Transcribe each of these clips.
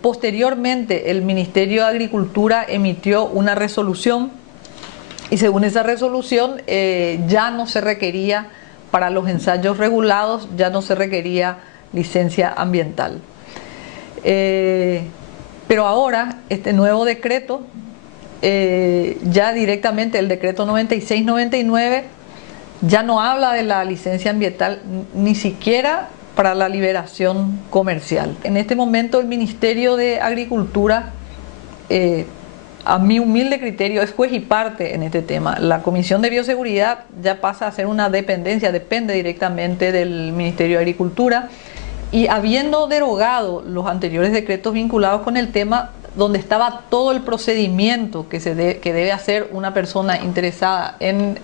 Posteriormente, el Ministerio de Agricultura emitió una resolución y según esa resolución ya no se requería, para los ensayos regulados, ya no se requería licencia ambiental. Pero ahora este nuevo decreto, ya directamente el decreto 96-99, ya no habla de la licencia ambiental ni siquiera para la liberación comercial. En este momento el Ministerio de Agricultura, a mi humilde criterio, es juez y parte en este tema. La Comisión de Bioseguridad ya pasa a ser una dependencia, depende directamente del Ministerio de Agricultura, y habiendo derogado los anteriores decretos vinculados con el tema, donde estaba todo el procedimiento que debe hacer una persona interesada en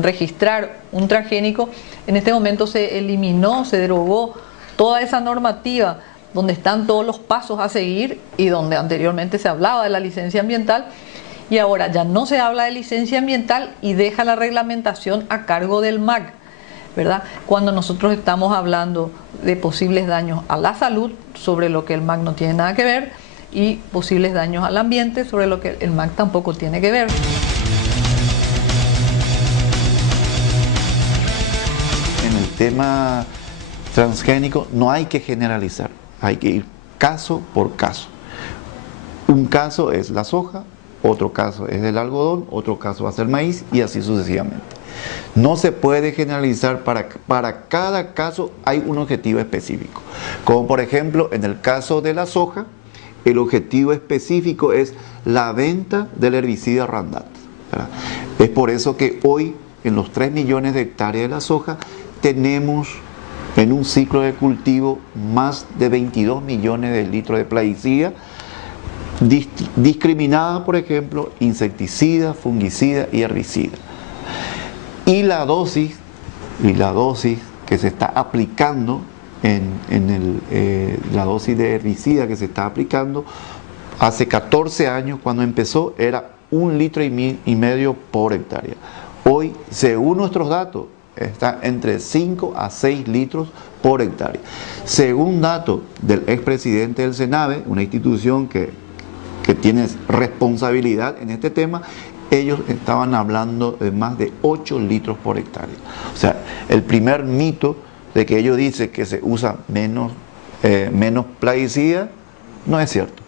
registrar un transgénico, en este momento se eliminó, se derogó toda esa normativa donde están todos los pasos a seguir y donde anteriormente se hablaba de la licencia ambiental, y ahora ya no se habla de licencia ambiental y deja la reglamentación a cargo del MAC, ¿verdad? Cuando nosotros estamos hablando de posibles daños a la salud, sobre lo que el MAC no tiene nada que ver, y posibles daños al ambiente, sobre lo que el MAC tampoco tiene que ver. En el tema transgénico no hay que generalizar, hay que ir caso por caso. Un caso es la soja, otro caso es el algodón, otro caso va a ser maíz y así sucesivamente. No se puede generalizar, para cada caso hay un objetivo específico. Como por ejemplo en el caso de la soja, el objetivo específico es la venta del herbicida Roundup, ¿verdad? Es por eso que hoy en los 3 millones de hectáreas de la soja tenemos en un ciclo de cultivo más de 22 millones de litros de plaguicida discriminada, por ejemplo, insecticida, fungicida y herbicida. Y la dosis que se está aplicando la dosis de herbicida que se está aplicando hace 14 años, cuando empezó, era 1,5 litros por hectárea. Hoy, según nuestros datos, está entre 5 a 6 litros por hectárea. Según datos del expresidente del SENAVE, una institución que tiene responsabilidad en este tema, ellos estaban hablando de más de 8 litros por hectárea. O sea, el primer mito de que ellos dicen que se usa menos plaguicida, no es cierto.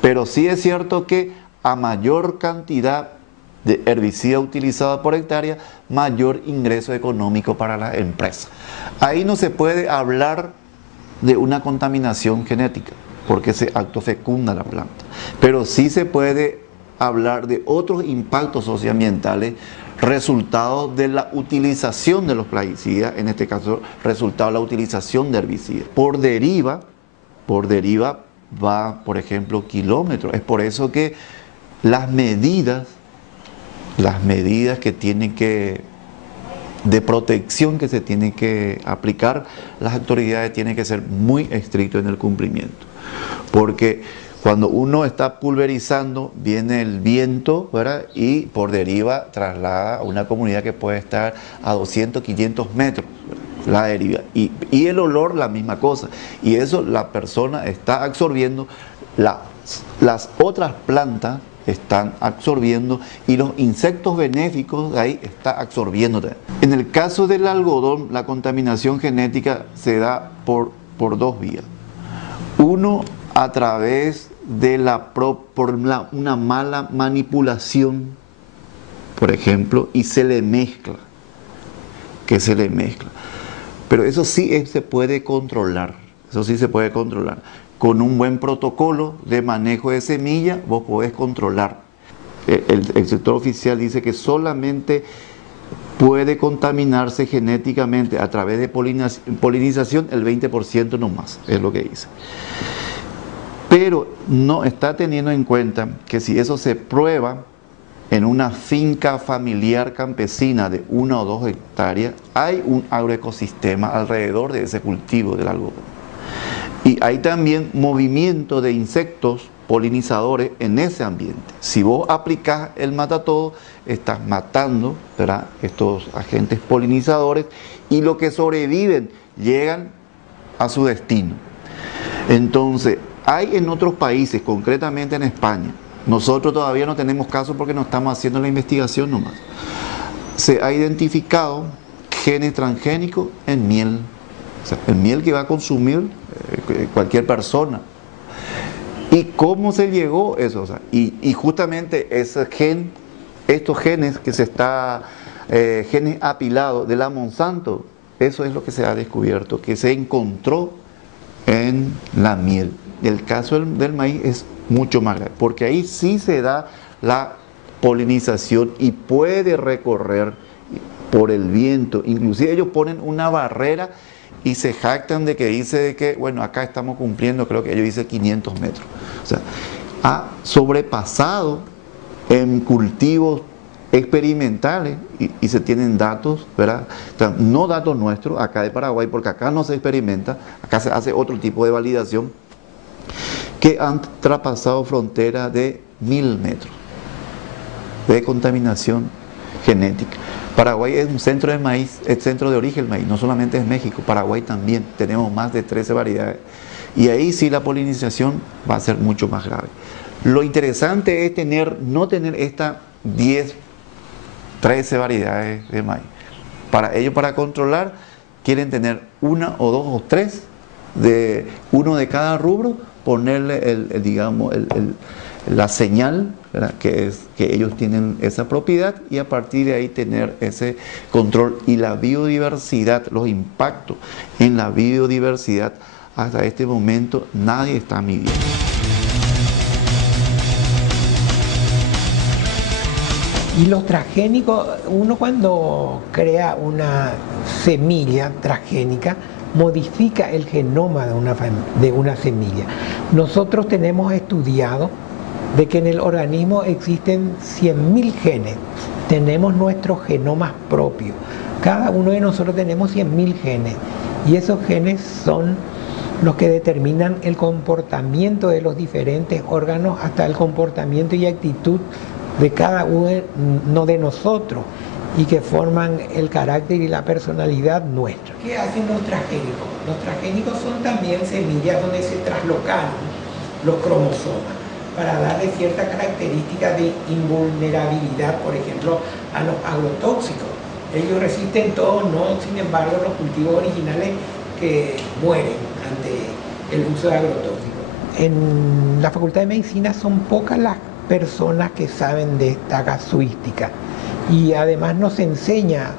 Pero sí es cierto que a mayor cantidad de herbicida utilizada por hectárea, mayor ingreso económico para la empresa. Ahí no se puede hablar de una contaminación genética, porque ese acto fecunda la planta. Pero sí se puede hablar de otros impactos socioambientales, resultado de la utilización de los plaguicidas, en este caso resultado de la utilización de herbicidas. Por deriva va, por ejemplo, kilómetros. Es por eso que las medidas que tienen de protección que se tienen que aplicar, las autoridades tienen que ser muy estrictas en el cumplimiento. Porque cuando uno está pulverizando, viene el viento, ¿verdad? Y por deriva traslada a una comunidad que puede estar a 200, 500 metros, ¿verdad? La deriva. Y el olor, la misma cosa. Y eso la persona está absorbiendo, las otras plantas están absorbiendo y los insectos benéficos de ahí están absorbiendo. En el caso del algodón, la contaminación genética se da por 2 vías. Uno, a través de una mala manipulación, por ejemplo, y se le mezcla. Pero eso sí se puede controlar. Con un buen protocolo de manejo de semilla, vos podés controlar. El sector oficial dice que solamente puede contaminarse genéticamente a través de polinización el 20% nomás, es lo que dice. Pero no está teniendo en cuenta que si eso se prueba en una finca familiar campesina de 1 o 2 hectáreas, hay un agroecosistema alrededor de ese cultivo del algodón. Y hay también movimiento de insectos polinizadores en ese ambiente. Si vos aplicás el matatodo, estás matando, ¿verdad?, estos agentes polinizadores, y los que sobreviven llegan a su destino. Entonces, hay en otros países, concretamente en España, nosotros todavía no tenemos casos porque no estamos haciendo la investigación nomás. Se ha identificado genes transgénicos en miel, o sea, en miel que va a consumir cualquier persona. ¿Y cómo se llegó eso? O sea, y justamente ese gen, estos genes que se está, genes apilados de la Monsanto, eso es lo que se ha descubierto, que se encontró en la miel. El caso del maíz es mucho más grave, porque ahí sí se da la polinización y puede recorrer por el viento. Inclusive ellos ponen una barrera y se jactan de que dice de que, bueno, acá estamos cumpliendo, creo que ellos dicen 500 metros. O sea, ha sobrepasado en cultivos experimentales y se tienen datos, ¿verdad? No datos nuestros, acá de Paraguay, porque acá no se experimenta, acá se hace otro tipo de validación, que han traspasado fronteras de 1000 metros de contaminación genética. Paraguay es un centro de maíz, es centro de origen del maíz, no solamente es México, Paraguay también, tenemos más de 13 variedades. Y ahí sí la polinización va a ser mucho más grave. Lo interesante es no tener estas 10, 13 variedades de maíz. Para ello, para controlar, quieren tener una o dos o tres, de uno de cada rubro, ponerle la señal, ¿verdad? Que ellos tienen esa propiedad, y a partir de ahí tener ese control. Y la biodiversidad, los impactos en la biodiversidad, hasta este momento nadie está midiendo. Y los transgénicos, uno cuando crea una semilla transgénica, modifica el genoma de una semilla. Nosotros tenemos estudiado de que en el organismo existen 100.000 genes. Tenemos nuestros genomas propios. Cada uno de nosotros tenemos 100.000 genes. Y esos genes son los que determinan el comportamiento de los diferentes órganos, hasta el comportamiento y actitud de cada uno de nosotros, y que forman el carácter y la personalidad nuestra. ¿Qué hacen los transgénicos? Los transgénicos son también semillas donde se traslocan los cromosomas para darle cierta característica de invulnerabilidad, por ejemplo, a los agrotóxicos. Ellos resisten todo, no, sin embargo, los cultivos originales que mueren ante el uso de agrotóxicos. En la Facultad de Medicina son pocas las personas que saben de esta casuística, y además nos enseña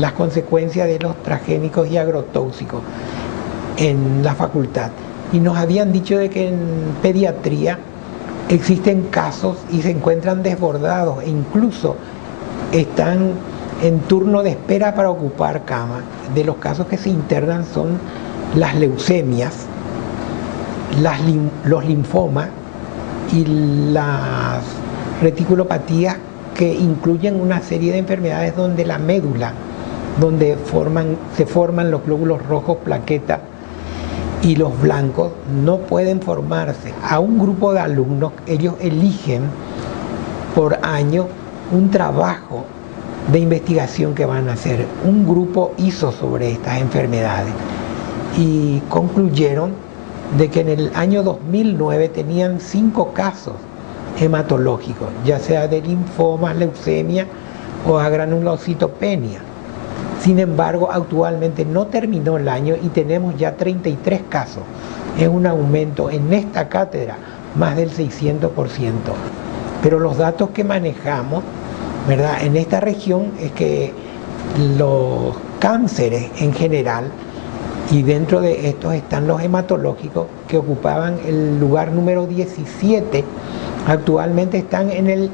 las consecuencias de los transgénicos y agrotóxicos en la facultad. Y nos habían dicho de que en pediatría existen casos y se encuentran desbordados, e incluso están en turno de espera para ocupar cama. De los casos que se internan son las leucemias, los linfomas y las reticulopatías, que incluyen una serie de enfermedades donde la médula, donde se forman los glóbulos rojos, plaquetas, y los blancos no pueden formarse. A un grupo de alumnos, ellos eligen por año un trabajo de investigación que van a hacer. Un grupo hizo sobre estas enfermedades y concluyeron de que en el año 2009 tenían 5 casos hematológicos, ya sea de linfoma, leucemia o agranulocitopenia. Sin embargo, actualmente no terminó el año y tenemos ya 33 casos. Es un aumento en esta cátedra más del 600%. Pero los datos que manejamos, ¿verdad?, en esta región es que los cánceres en general, y dentro de estos están los hematológicos, que ocupaban el lugar número 17, actualmente están en el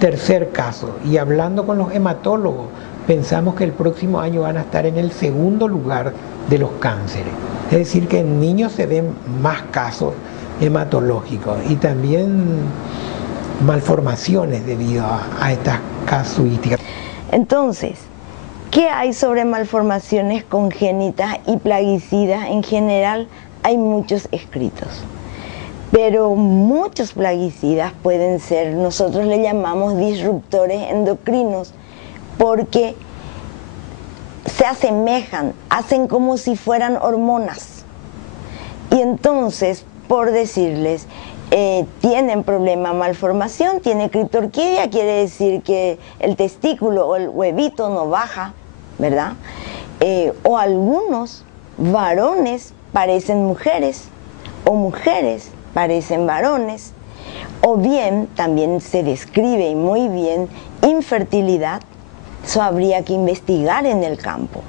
3er caso. Y hablando con los hematólogos, pensamos que el próximo año van a estar en el 2º lugar de los cánceres. Es decir, que en niños se ven más casos hematológicos y también malformaciones debido a estas casuísticas. Entonces, ¿qué hay sobre malformaciones congénitas y plaguicidas? En general hay muchos escritos, pero muchos plaguicidas pueden ser, nosotros le llamamos disruptores endocrinos, porque se asemejan, hacen como si fueran hormonas Y entonces, por decirles, tienen problema malformación, tiene criptorquidia, quiere decir que el testículo o el huevito no baja, ¿verdad? O algunos varones parecen mujeres, o mujeres parecen varones, o bien, también se describe muy bien, infertilidad. Eso habría que investigar en el campo.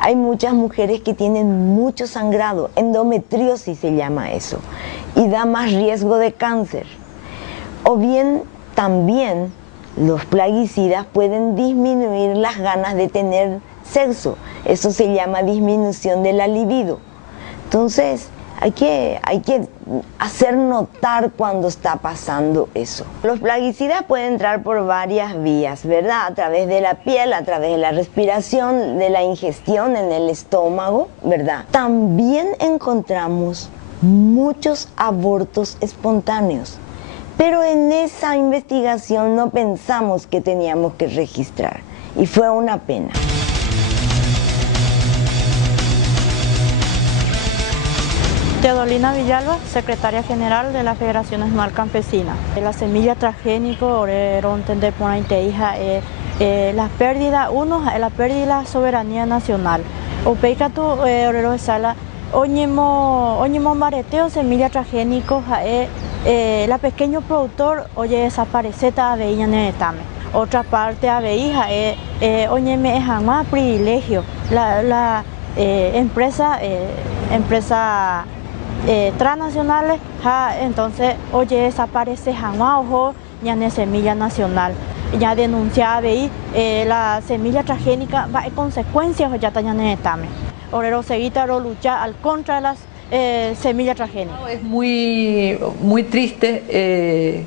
Hay muchas mujeres que tienen mucho sangrado, endometriosis se llama eso, y da más riesgo de cáncer. O bien, también los plaguicidas pueden disminuir las ganas de tener sexo. Eso se llama disminución de la libido. Entonces, hay que hacer notar cuando está pasando eso. Los plaguicidas pueden entrar por varias vías, ¿verdad? A través de la piel, a través de la respiración, de la ingestión en el estómago, ¿verdad? También encontramos muchos abortos espontáneos, pero en esa investigación no pensamos que teníamos que registrar, y fue una pena. Teodolina Villalba, secretaria general de la Federación Nacional Campesina. La semilla transgénico, entender por hija, la pérdida, la pérdida de la soberanía nacional. O peicatu, orero sala, oñemo mareteo, semilla transgénico, la pequeño productor, oye, desaparece ta aveía netame. Otra parte aveía, oñeme es más privilegio. La empresa transnacionales, entonces, oye, desaparece jamás, ojo, ya en semilla nacional, ya denunciaba ahí, la semilla transgénica va a consecuencias, ya está ya en etame. Orero seguita lucha al contra de las semillas transgénicas. Es muy triste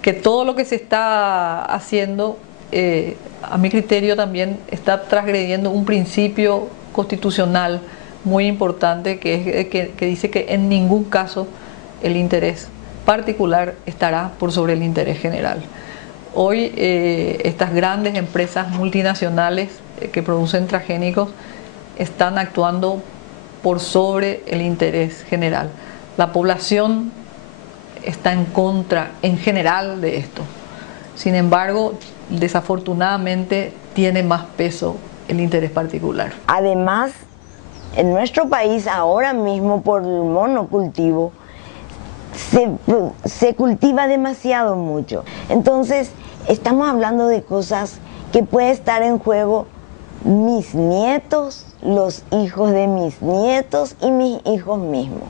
que todo lo que se está haciendo, a mi criterio también está transgrediendo un principio constitucional muy importante que dice que en ningún caso el interés particular estará por sobre el interés general. Hoy estas grandes empresas multinacionales que producen transgénicos están actuando por sobre el interés general. La población está en contra en general de esto. Sin embargo, desafortunadamente tiene más peso el interés particular. Además, en nuestro país ahora mismo por el monocultivo se cultiva demasiado mucho. Entonces estamos hablando de cosas que puede estar en juego mis nietos, los hijos de mis nietos y mis hijos mismos.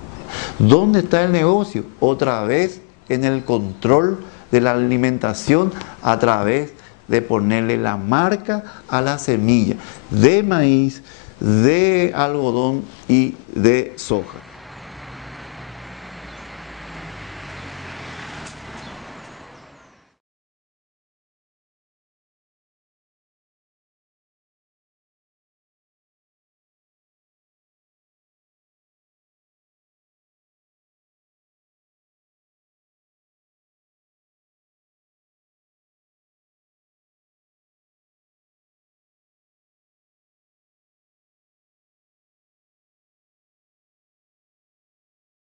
¿Dónde está el negocio? Otra vez en el control de la alimentación a través de ponerle la marca a la semilla de maíz, de algodón y de soja.